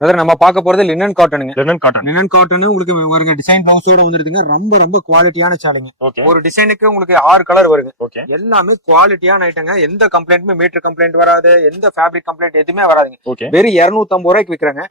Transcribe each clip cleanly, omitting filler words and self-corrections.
Brother நம்ம பார்க்க போறது லினன் காட்டனுங்க. லினன் காட்டன் உங்களுக்கு வருங்க டிசைன் பிளவுஸோட வந்துருதுங்க. ரொம்ப ரொம்ப குவாலிட்டியான சேலைங்க. ஓகே. ஒரு டிசைனுக்கு உங்களுக்கு 6 கலர் வருங்க. ஓகே. எல்லாமே குவாலிட்டியான ஐட்டங்க. எந்த கம்ப்ளைண்ட்டுமே மீட்டர் கம்ப்ளைண்ட் வராது, எந்த ஃபேப்ரிக் கம்ப்ளைண்ட் எதுவுமே வராதுங்க. ஓகே. வெறும் 250 ரூபாய்க்கு விக்கிறாங்க.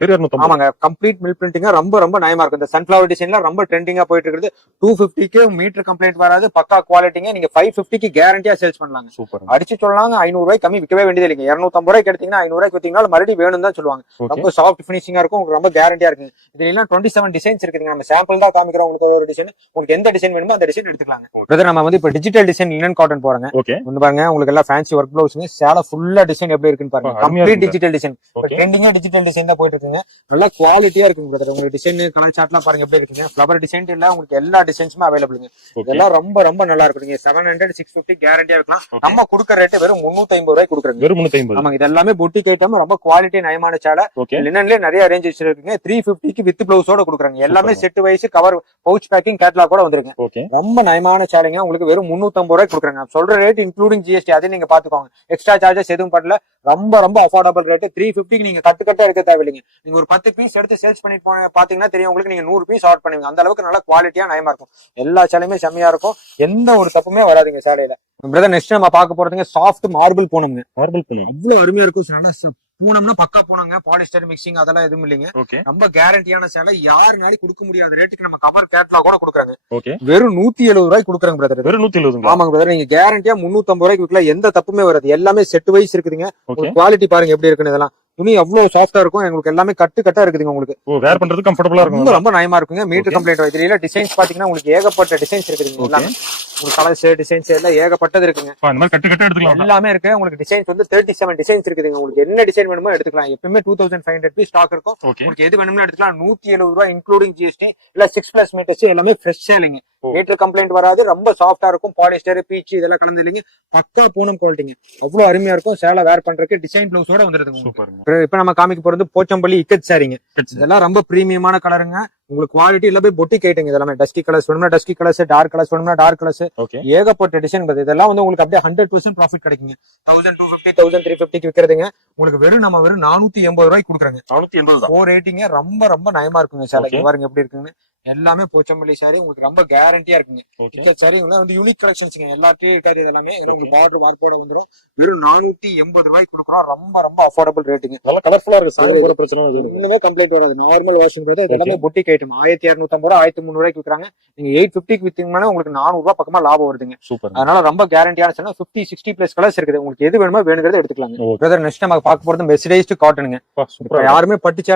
ஆமாங்க, கம்ப்ளீட் மில் பிரிண்டிங்கா ரொம்ப ரொம்ப நயமா இருக்கும். இந்த சன்ஃபிளவர் டிசைன்ல ரொம்ப ட்ரெண்டிங்கா போயிட்டு இருக்குது. 250க்கு மீட்டர் கம்ப்ளைண்ட் வராது, பக்கா குவாலிட்டிங்க. நீங்க 550க்கு கேரண்டியா சேல்ஸ் பண்ணலாங்க. சூப்பர். அடிச்சு சொல்லலாங்க. 500 ரூபாய் கம்மி விற்கவே வேண்டியது இல்லைங்க. 250 ரூபாய்க்கு எடுத்தீங்கன்னா 500 ரூபாய்க்கு வித்தீங்கன்னா மறுபடியும் வேணும் தான் சொல்லுவாங்க. ரொம்ப சாஃப்ட் பினிஷிங்கா இருக்கும், ரொம்ப கேரண்டியா இருக்கு. இதுல எல்லாம் 27 டிசைன்ஸ் இருக்குங்க. நம்ம சாம்பிள் தான் காமிக்கிறோம். உங்களுக்கு ஒரு டிசைன், உங்களுக்கு எந்த டிசைன் வேணுமோ அந்த டிசைன் எடுத்துக்கலாங்க. பிரதர் நம்ம வந்து இப்ப டிஜிட்டல் டிசைன் லினன் காட்டன் போறோங்க. வந்து பாருங்க, உங்களுக்கு எல்லாம் ஃபேன்சி ஒர்க் பிளவுஸ்ங்க. சேலை ஃபுல்லா டிசைன் எப்படி இருக்குன்னு பாருங்க. Complete digital design. ட்ரெண்டிங்கா டிஜிட்டல் டிசைன் தான் போயிட்டு இருக்குங்க. நல்லா குவாலிட்டியா இருக்குங்க பிரதர். உங்களுக்கு டிசைன் கலர் சார்ட்லாம் பாருங்க எப்படி இருக்குங்க. ஃப்ளவர் டிசைன் இல்ல, உங்களுக்கு எல்லா டிசைன்ஸுமே அவைலபிளுங்க. இதெல்லாம் ரொம்ப ரொம்ப நல்லா இருக்கும். நீங்க 700 650 கேரண்டியா இருக்கலாம். நம்ம கொடுக்குற ரேட் வெறும் 350 ரூபாய் கொடுக்குறோங்க. வெறும் 350. ஆமாங்க, இது எல்லாமே பொட்டிக் ஐட்டம். ரொம்ப குவாலிட்டி நயமான சேலை. லினன்ல நிறைய ரேஞ்ச் வச்சிருக்கீங்க. 350க்கு வித் பிளவுஸோட கொடுக்குறாங்க. எல்லாமே set wise cover pouch packing catalogue கூட வந்துருங்க. ரொம்ப நயமான சேலைங்க. உங்களுக்கு வெறும் 350 ரூபாய் கொடுக்குறாங்க. சொல்ற ரேட் இன்க்ளூடிங் ஜிஎஸ்டி. அதை நீங்க பாத்துக்கோங்க. எக்ஸ்ட்ரா சார்ஜஸ் எதுவும் பண்ணல. ரொம்ப ரொம்ப அஃபோர்டபிள் ரேட். 350க்கு நீங்க கட்டு எடுக்க தேவையில்லைங்க. நீங்க ஒரு 10 பீஸ் எடுத்து சேல்ஸ் பண்ணிட்டு போன பாத்தீங்கன்னா தெரியும் உங்களுக்கு. நீங்க 100 பீஸ் ஆர்டர் பண்ணுவீங்க. அந்த அளவுக்கு நல்லா குவாலிட்டியா நயமா இருக்கும். எல்லா சேலையுமே செம்மையா இருக்கும். எந்த ஒரு தப்புமே வராதுங்க சேலையில. பிரதர் நெக்ஸ்ட் நம்ம பார்க்க போறதுங்க சாஃப்ட் மார்பிள் பூனம்ங்க. மார்பிள் பூனம் அவ்வளவு அருமையா இருக்கும். பூனம்னா பக்கா பூனங்க. பாலிஸ்டர் மிக்சிங் அதெல்லாம் எதுவும் இல்லைங்க. ரொம்ப கேரண்டியான சேலை. யாருனாலும் கொடுக்க முடியாத ரேட்டுக்கு நம்ம கவர் கேட்லாக் கூட கொடுக்குறாங்க. வெறும் 170 ரூபாய் கொடுக்குறாங்க பிரதர். வெறும் 170. ஆமாங்க பிரதர், நீங்க கேரண்டியா 350 ரூபாய்க்கு விற்கலாம். எந்த தப்புமே வராது. எல்லாமே செட் வைஸ் இருக்குதுங்க. குவாலிட்டி பாருங்க எப்படி இருக்குன்னு. இதெல்லாம் துணி அவ்வளவு சாஃப்டா இருக்கும். உங்களுக்கு எல்லாமே கட்டா இருக்குதுங்க. உங்களுக்கு வேர் பண்றது கம்ஃபர்டபுளா இருக்கும். ரொம்ப நயமா இருக்குங்க. மீட்டர் கம்ப்ளைண்ட் வைக்கிறீங்க. டிசைன்ஸ் பாத்தீங்கன்னா உங்களுக்கு ஏகப்பட்ட டிசைன்ஸ் இருக்குதுங்க. எல்லாமே ஒரு கலர்ஸ் டிசைன்ஸ் எல்லாம் ஏகப்பட்டது இருக்குங்க. இந்த மாதிரி கட்டு எடுத்துக்கலாம். எல்லாமே இருக்கு. உங்களுக்கு டிசைன்ஸ் வந்து 37 டிசைன்ஸ் இருக்குதுங்க. உங்களுக்கு என்ன டிசைன் வேணுமோ எடுத்துக்கலாம். எப்பவுமே 2500 பீஸ் ஸ்டாக் இருக்கும். உங்களுக்கு எது வேணுமோ எடுத்துக்கலாம். 170 ரூபாய் இன்க்ளூடிங் ஜிஎஸ்டி. இல்ல 6+ மீட்டர்ஸ் எல்லாமே ஃப்ரெஷ் சேலைங்க. மீட்டர் கம்ப்ளைண்ட் வராது. ரொம்ப சாஃப்டா இருக்கும். பாலிஸ்டர் பீச் இதெல்லாம் கலந்து இல்லைங்க. பக்கா பூனம் குவாலிட்டிங்க. அவ்வளவு அருமையா இருக்கும். சேலை வேர் பண்றதுக்கு டிசைன் பிளவுஸோட வந்துருதுங்க. இப்ப நம்ம காமிக்க போறது போச்சம்பள்ளி இக்கட் சாரிங்க. இதெல்லாம் ரொம்ப பிரீமியமான கலருங்க. உங்களுக்கு குவாலிட்டி எல்லாமே பொட்டிக் ஐட்டங்க. இதெல்லாம் டஸ்கி கலர்ஸ் வேணும்னா டஸ்கி கலர்ஸ், டார்க் கலர்ஸ் வேணும்னா டார்க் கலர்ஸ், ஏகப்பட்ட டிசைன். இதெல்லாம் வந்து உங்களுக்கு அப்படியே 100% ப்ராஃபிட் கிடைக்குங்க. 1250 1350க்கு விற்கிறதுங்க. உங்களுக்கு வெறும் 480 ரூபாய்க்கு கொடுக்குறாங்க. 480 4 ரேட்டிங்க. ரொம்ப ரொம்ப நயமா இருக்குங்க சேலை. பாருங்க எப்படி இருக்குன்னு. எல்லாமே போச்சம்பள்ளி சாரி. உங்களுக்கு ரொம்ப கேரண்டியா இருக்குங்க. இந்த சாரிங்களா வந்து யூனிக் கலெக்ஷன்ஸ்ங்க. எல்லாத்தையும் இருக்காது. எல்லாமே உங்களுக்கு பார்டர் வார்ப்போட வந்துரும். வெறும் 480 ரூபாய்க்கு கொடுக்குறோம். ரொம்ப ரொம்ப அஃபோர்டபிள் ரேட்டுங்க. நல்லா கலர்ஃபுல்லா இருக்கு. சாரி கூட பிரச்சனை ஒண்ணுமே கம்ப்ளைண்ட் வராது. நார்மல் வாஷிங் கூட எல்லாமே பொட்டிக் ஐட்டம். 1250 ரூபாய் 1300 ரூபாய்க்கு விற்கிறாங்க. நீங்க 850க்கு வித்தீங்கன்னா உங்களுக்கு 400 ரூபாய் பக்கமா லாபம் வருதுங்க. சூப்பர். அதனால ரொம்ப கேரண்டியான சேலை. 50 60+ கலர்ஸ் இருக்குது. உங்களுக்கு எது வேணுமோ வேணுங்கிறத எடுத்துக்கலாம். பிரதர் நெக்ஸ்ட் நம்ம பார்க்க போறது மெர்சரைஸ்டு காட்டனுங்க. யாருமே பட்டு சேலை